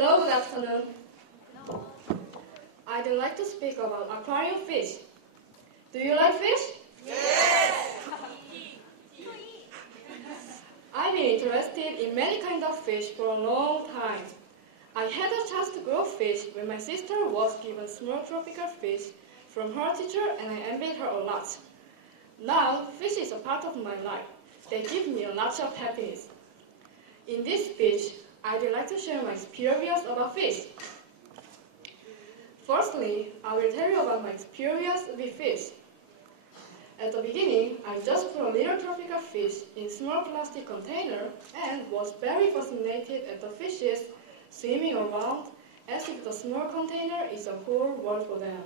Hello, good afternoon. I'd like to speak about aquarium fish. Do you like fish? Yes! I've been interested in many kinds of fish for a long time. I had a chance to grow fish when my sister was given small tropical fish from her teacher, and I envied her a lot. Now, fish is a part of my life. They give me a lot of happiness. In this speech, I'd like to share my experience about fish. Firstly, I will tell you about my experience with fish. At the beginning, I just put a little tropical fish in a small plastic container and was very fascinated at the fishes swimming around as if the small container is a whole world for them.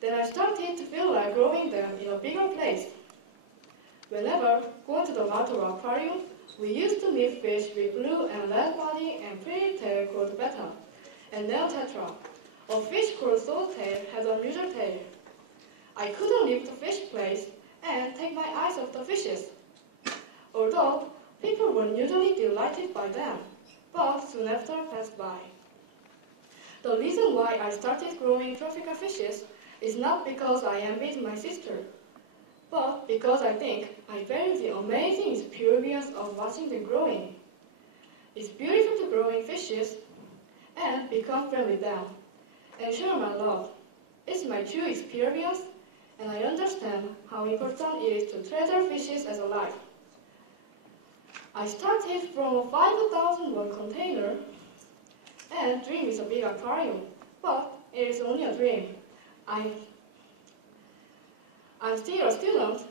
Then I started to feel like growing them in a bigger place. Whenever going to the water aquarium, we used to meet fish with blue and red body and pretty tail called betta, and then tetra. A fish called swordtail had an unusual tail. I couldn't leave the fish place and take my eyes off the fishes. Although people were usually delighted by them, but soon after passed by. The reason why I started growing tropical fishes is not because I envied my sister, but because I think I value the amazing experience of watching them growing. It's beautiful to grow in fishes and become friends with them and share my love. It's my true experience, and I understand how important it is to treasure fishes as a life. I started from a 5,000-won container and dream is a big aquarium, but it is only a dream. I'm still a student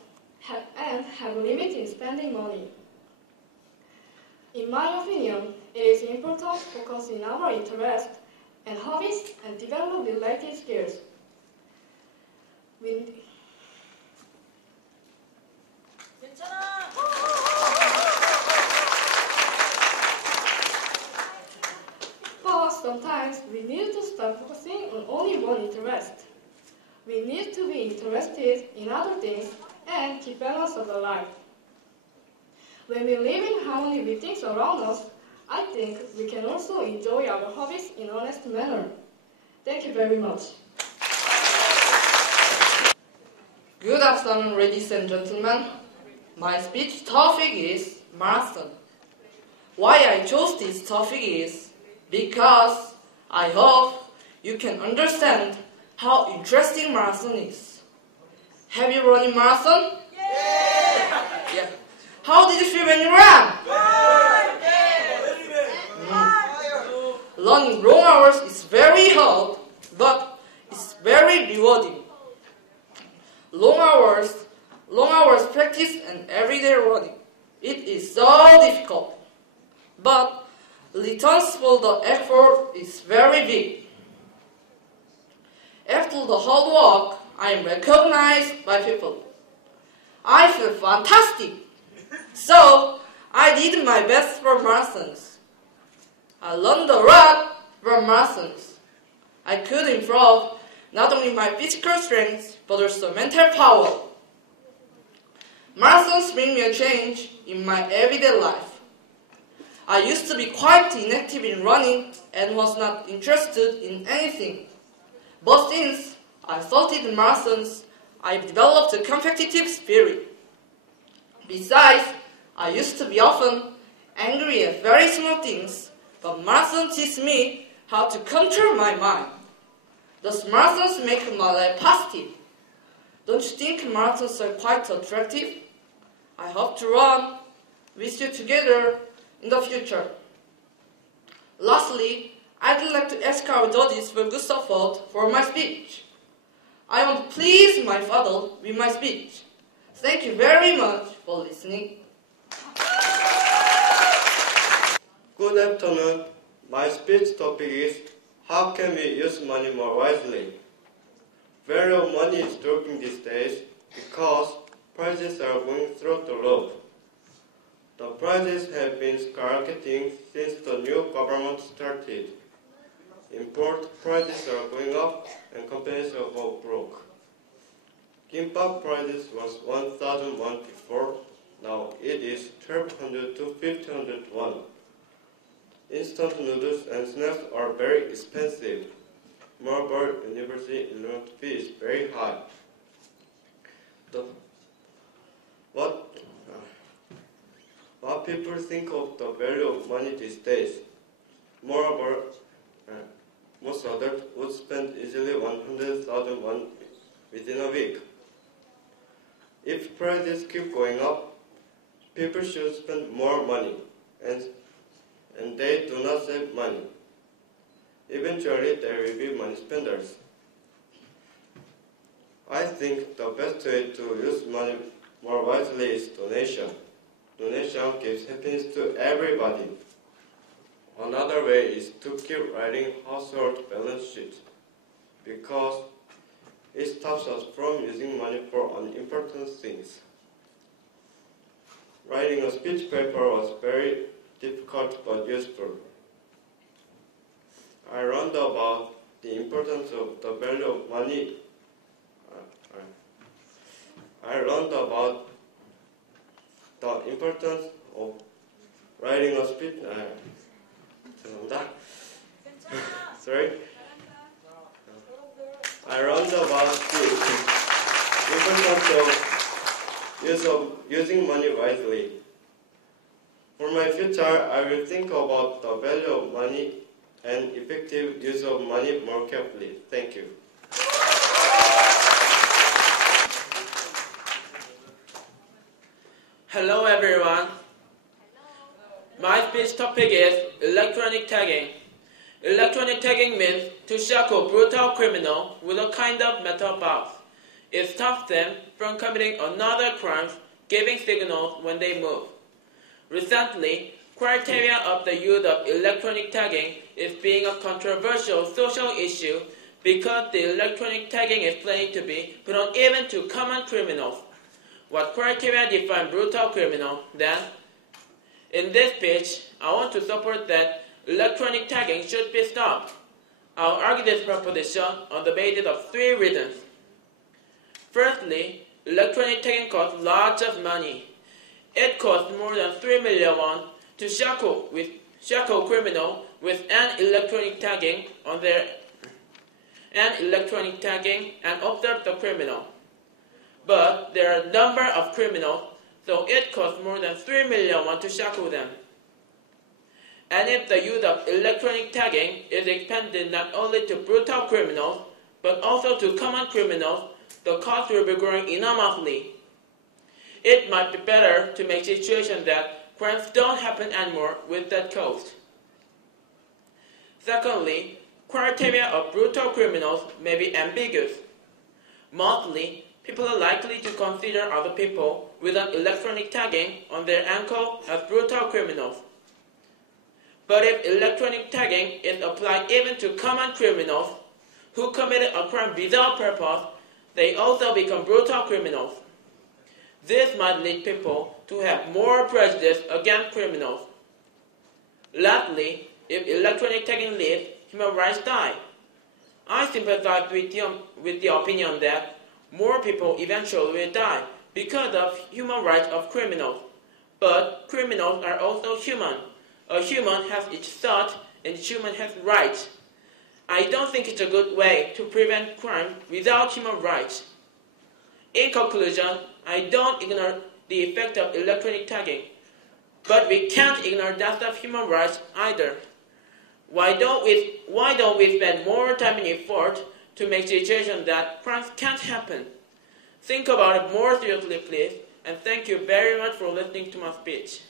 and have limited spending money. In my opinion, it is important to focus in our interest and hobbies and develop related skills. But sometimes we need to start focusing on only one interest. We need to be interested in other things and keep balance of the life. When we live in harmony with things around us, I think we can also enjoy our hobbies in an honest manner. Thank you very much. Good afternoon, ladies and gentlemen. My speech topic is marathon. Why I chose this topic is because I hope you can understand how interesting marathon is. Have you run a marathon? Yeah. How did you feel when you ran? Running long hours is very hard, but it's very rewarding. Long hours practice and everyday running. It is so difficult, but returns for the effort is very big. After the hard work, I am recognized by people. I feel fantastic. So, I did my best for marathons. I learned a lot from marathons. I could improve not only my physical strength, but also mental power. Marathons bring me a change in my everyday life. I used to be quite inactive in running and was not interested in anything. But since I started marathons, I've developed a competitive spirit. Besides, I used to be often angry at very small things, but marathons teach me how to control my mind. Thus, marathons make my life positive. Don't you think marathons are quite attractive? I hope to run with you together in the future. Lastly, I'd like to ask our judges for good support for my speech. I want to please my father with my speech. Thank you very much for listening. Good afternoon. My speech topic is how can we use money more wisely? Value of money is dropping these days because prices are going through the roof. The prices have been skyrocketing since the new government started. Import prices are going up and companies are going broke. Kimbap prices was 1,000 won before, now it is 1,200 to 1,500 won. In instant noodles and snacks are very expensive. Moreover, university enrollment fee is very high. What people think of the value of money these days. Moreover, most adults would spend easily 100,000 won within a week. If prices keep going up, people should spend more money, and they do not save money. Eventually, there will be money spenders. I think the best way to use money more wisely is donation. Donation gives happiness to everybody. Another way is to keep writing household balance sheets, because it stops us from using money for unimportant things. Writing a speech paper was very difficult but useful. I learned about the importance of the value of money. I learned about the importance of writing a speech. Sorry. I learned about the importance of using money wisely. For my future, I will think about the value of money and effective use of money more carefully. Thank you. Hello everyone. My speech topic is electronic tagging. Electronic tagging means to shackle brutal criminal with a kind of metal box. It stops them from committing another crime, giving signals when they move. Recently, criteria of the use of electronic tagging is being a controversial social issue because the electronic tagging is planning to be put on even to common criminals. What criteria define brutal criminal, then? In this speech, I want to support that electronic tagging should be stopped. I'll argue this proposition on the basis of 3 reasons. Firstly, electronic tagging costs lots of money. It costs more than 3 million won to shackle criminal with an electronic tagging and observe the criminal. But there are a number of criminals, so it costs more than 3 million won to shackle them. And if the use of electronic tagging is expanded not only to brutal criminals, but also to common criminals, the cost will be growing enormously. It might be better to make situations that crimes don't happen anymore with that cost. Secondly, criteria of brutal criminals may be ambiguous. Mostly, people are likely to consider other people with an electronic tagging on their ankle as brutal criminals. But if electronic tagging is applied even to common criminals who committed a crime without purpose, they also become brutal criminals. This might lead people to have more prejudice against criminals. Lastly, if electronic tagging leaves, human rights die. I sympathize with the opinion that more people eventually will die because of human rights of criminals. But criminals are also human. A human has its thought and a human has rights. I don't think it's a good way to prevent crime without human rights. In conclusion, I don't ignore the effect of electronic tagging, but we can't ignore that of human rights either. Why don't we spend more time and effort to make situations that crimes can't happen? Think about it more seriously, please, and thank you very much for listening to my speech.